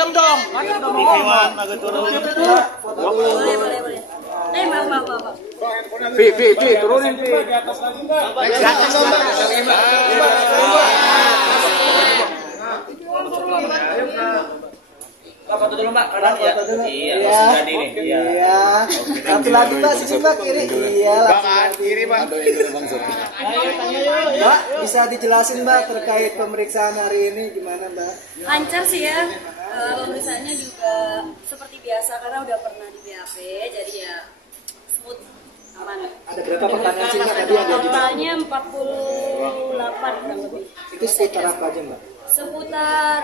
diam dong. Pipiwan agak turun. Boleh. Maaf. Pi, turunin Pi. Di atas lagi Mbak. Di atas Mbak. Mbak, foto dulu Mbak, kanan ya. Iya, jadi nih. Iya. Satu lagi Mbak, sini Mbak, kiri. Iya, Mbak, kiri Mbak. Mbak, bisa dijelasin Mbak terkait pemeriksaan hari ini gimana Mbak? Lancar sih ya. Pemeriksaannya juga seperti biasa karena udah pernah di BAP, jadi ya smooth, aman. Ada berapa pertanyaan sih Mbak tadi yang diajukan? Totalnya 48 kurang lebih. Itu seputar apa aja Mbak? Seputar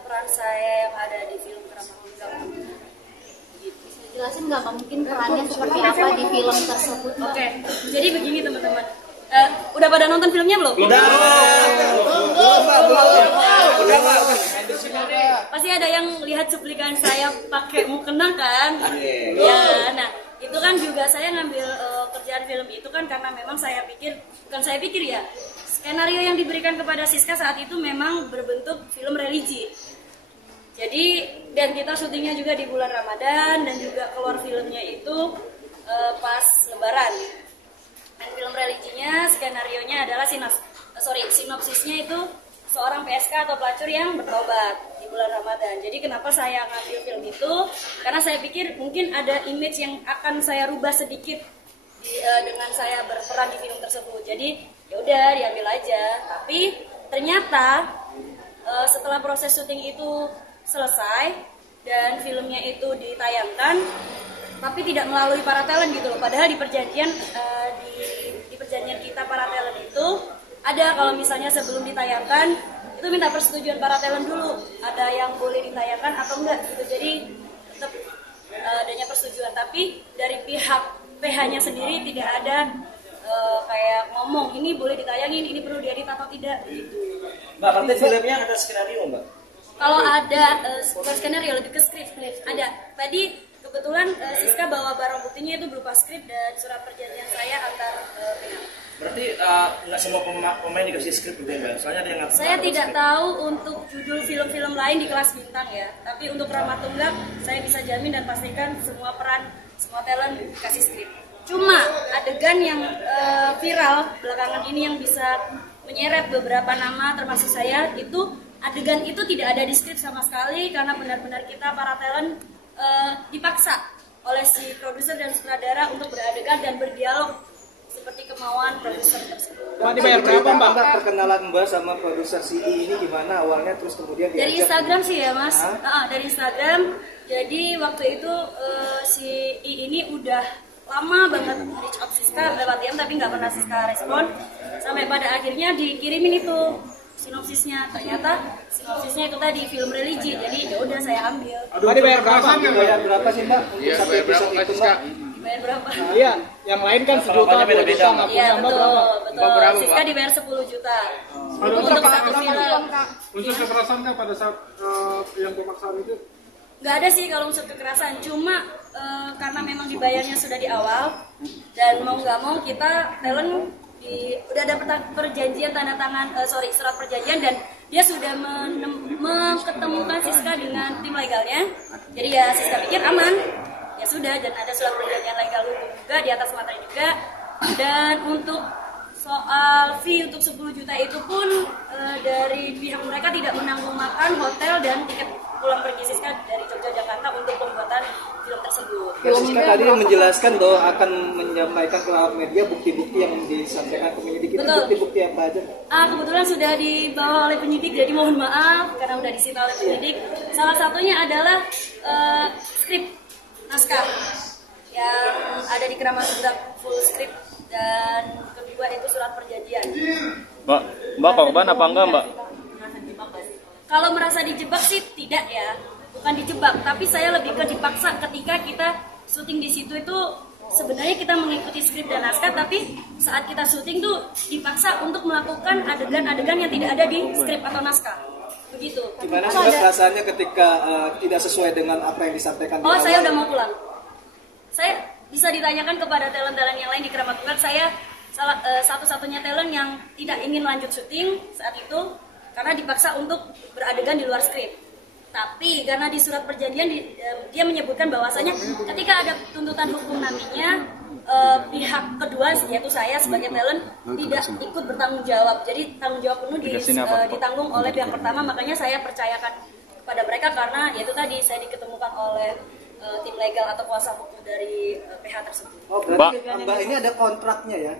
peran saya yang ada di film Keramah Honggam. Jelasin nggak Mbak, mungkin perannya seperti apa di film tersebut? Oke, jadi begini teman-teman. Udah pada nonton filmnya belum? Udah. Pasti ada yang lihat cuplikan saya pakai mukena kan? Ya, nah itu kan juga saya ngambil kerjaan film itu kan karena memang bukan saya pikir ya, skenario yang diberikan kepada Siska saat itu memang berbentuk film religi. Jadi dan kita syutingnya juga di bulan Ramadan dan juga keluar filmnya itu pas Lebaran. Dan film religinya, skenarionya adalah sinopsisnya itu seorang PSK atau pelacur yang bertobat di bulan Ramadan. Jadi kenapa saya ngambil film itu? Karena saya pikir mungkin ada image yang akan saya rubah sedikit dengan saya berperan di film tersebut. Jadi ya udah diambil aja. Tapi ternyata setelah proses syuting itu selesai dan filmnya itu ditayangkan, tapi tidak melalui para talent gitu loh. Padahal di perjanjian di perjanjian kita para talent itu ada kalau misalnya sebelum ditayangkan itu minta persetujuan para talent dulu. Ada yang boleh ditayangkan atau enggak gitu. Jadi tetap adanya persetujuan. Tapi dari pihak PH-nya sendiri tidak ada kayak ngomong ini boleh ditayangin, ini perlu diedit atau tidak gitu. Mbak, berarti filmnya ada skenario Mbak? Kalau ada bukan skenario, lebih ke skrip. Ada. Tadi kebetulan Siska bawa barang buktinya itu berupa skrip dan surat perjanjian saya antar pihak. Berarti nggak semua pemain dikasih skrip gitu ya Mbak? Soalnya ada yang ngatur. Saya tidak tahu untuk judul film-film lain di kelas bintang ya. Tapi untuk Ramah Tunggak saya bisa jamin dan pastikan semua peran, semua talent dikasih skrip. Cuma adegan yang viral belakangan ini yang bisa menyeret beberapa nama termasuk saya itu adegan itu tidak ada di skrip sama sekali karena benar-benar kita para talent dipaksa oleh si produser dan sutradara untuk beradegan dan berdialog seperti kemauan produser tersebut. Mbak, dibayar berapa Mbak? Perkenalan Mbak sama produser si I ini gimana awalnya terus kemudian diajak? Dari Instagram sih ya Mas. Dari Instagram. Jadi waktu itu si I ini udah lama banget reach out Siska lewat DM tapi nggak pernah Siska respon. Sampai pada akhirnya dikirimin itu sinopsisnya, ternyata sinopsisnya itu tadi film religi, jadi ya udah saya ambil. Mbak, dibayar berapa? Dibayar berapa sih Mbak untuk satu episode itu Mbak? Dibayar berapa? Iya, yang lain kan sejuta, 2 juta, nggak Iya punya Mbak berapa? betul. Siska dibayar 10 juta untuk satu film. Unsur kekerasan kan pada saat yang pemaksaan itu? Nggak ada sih kalau unsur kekerasan, cuma karena memang dibayarnya sudah di awal dan mau nggak mau kita talent udah ada perjanjian tanda tangan surat perjanjian dan dia sudah mengetemukan Siska dengan tim legalnya. Jadi ya Siska pikir aman. Ya sudah, dan ada surat perjanjian legal hukum juga di atas materi juga. Dan untuk soal fee untuk 10 juta itu pun dari pihak mereka tidak menanggung makan, hotel dan tiket pulang pergi Siska dari Jogja Jakarta untuk pembuatan film tersebut. Siska tadi menjelaskan bahwa akan menyampaikan ke awak media bukti-bukti yang disampaikan ke penyidik itu. Bukti-bukti apa aja? Kebetulan sudah dibawa oleh penyidik, jadi mohon maaf karena sudah disita oleh penyidik. Salah satunya adalah skrip naskah yang ada di Keramah Tunggak full skrip dan kedua itu surat perjanjian. Mbak korban apa enggak Mbak? Kalau merasa dijebak sih tidak ya, bukan dijebak, tapi saya lebih ke dipaksa ketika kita syuting di situ itu sebenarnya kita mengikuti skrip dan naskah, tapi saat kita syuting tuh dipaksa untuk melakukan adegan-adegan yang tidak ada di skrip atau naskah. Begitu. Gimana sih rasanya ketika tidak sesuai dengan apa yang disampaikan di awal? Saya udah mau pulang. Saya bisa ditanyakan kepada talent-talent yang lain di Keramah Tunggak, saya satu-satunya talent yang tidak ingin lanjut syuting saat itu karena dipaksa untuk beradegan di luar skrip. Tapi karena di surat perjanjian dia menyebutkan bahwasanya ketika ada tuntutan hukum nantinya pihak kedua yaitu saya sebagai talent tidak ikut bertanggung jawab. Jadi tanggung jawab penuh ditanggung oleh pihak pertama, makanya saya percayakan kepada mereka karena yaitu tadi saya diketemukan oleh tim legal atau kuasa hukum dari PH tersebut. Oh, berarti Mbak ini ada kontraknya ya?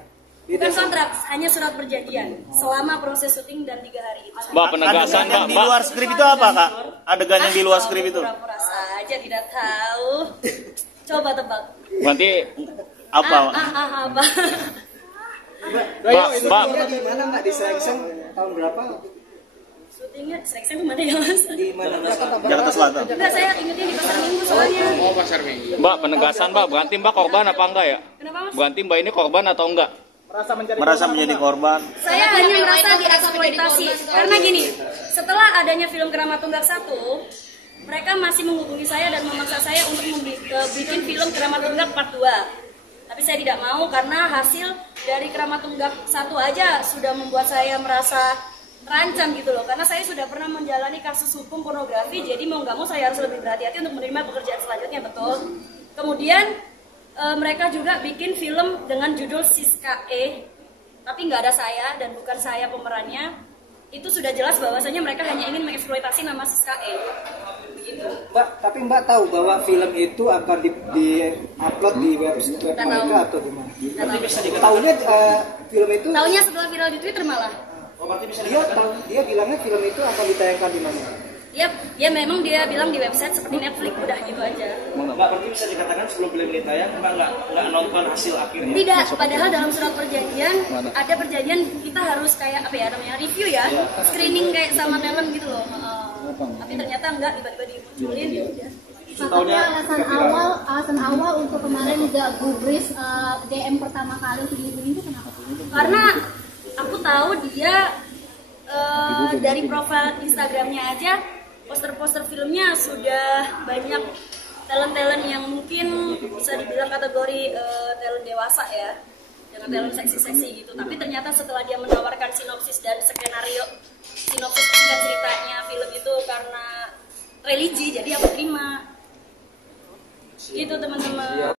Bukan kontrak, hanya surat perjanjian selama proses syuting dan 3 hari itu. Mbak, penegasan Adegan yang Mbak. di luar skrip itu apa, Kak? Adegan yang di luar skrip itu. Pura-pura saja tidak tahu. Coba tebak. Berarti Apa? Apa? Mbak, Di mana Mbak di Serengseng tahun berapa? Syutingnya sering mana ya Mas? Di mana? Jakarta Selatan. Enggak, saya ingetnya di pasar Minggu soalnya. Oh, pasar Minggu. Mbak, penegasan Mbak, berarti Mbak korban apa enggak ya? Kenapa Mas? Berarti Mbak ini korban atau enggak? Merasa menjadi korban. Saya hanya merasa dieksploitasi. Karena gini, setelah adanya film Keramat Tunggak 1, mereka masih menghubungi saya dan memaksa saya untuk bikin film Keramat Tunggak Part 2. Tapi saya tidak mau karena hasil dari Keramat Tunggak 1 aja sudah membuat saya merasa terancam gitu loh. Karena saya sudah pernah menjalani kasus hukum pornografi, jadi mau nggak mau saya harus lebih berhati-hati untuk menerima pekerjaan selanjutnya, betul. Kemudian mereka juga bikin film dengan judul Siska E, tapi nggak ada saya dan bukan saya pemerannya. Itu sudah jelas bahwasanya mereka hanya ingin mengeksploitasi nama Siska E. Begitu. Mbak, tapi Mbak tahu bahwa film itu akan di-upload di website mereka atau gimana? Tahunya film itu? Tahunya setelah viral di Twitter malah. Dia bilangnya film itu akan ditayangkan di mana? Ya memang dia bilang di website seperti Netflix, udah gitu aja. Mbak, berarti bisa dikatakan sebelum film ini tayang, Mbak nggak nonton hasil akhirnya? Tidak, padahal dalam surat perjanjian ada perjanjian kita harus kayak apa ya namanya review ya, screening kayak sama talent gitu loh. Tapi ternyata enggak, tiba-tiba dimunculin ya udah. Tapi alasan awal untuk kemarin nggak gubris DM pertama kali untuk dihubungi itu kenapa tuh? Karena aku tahu dia dari profil Instagramnya aja poster-poster filmnya sudah banyak talent-talent yang mungkin bisa dibilang kategori talent dewasa ya, dengan talent seksi-seksi gitu. Tapi ternyata setelah dia menawarkan sinopsis dan skenario, sinopsis dan ceritanya film itu karena religi, jadi aku terima. Gitu teman-teman.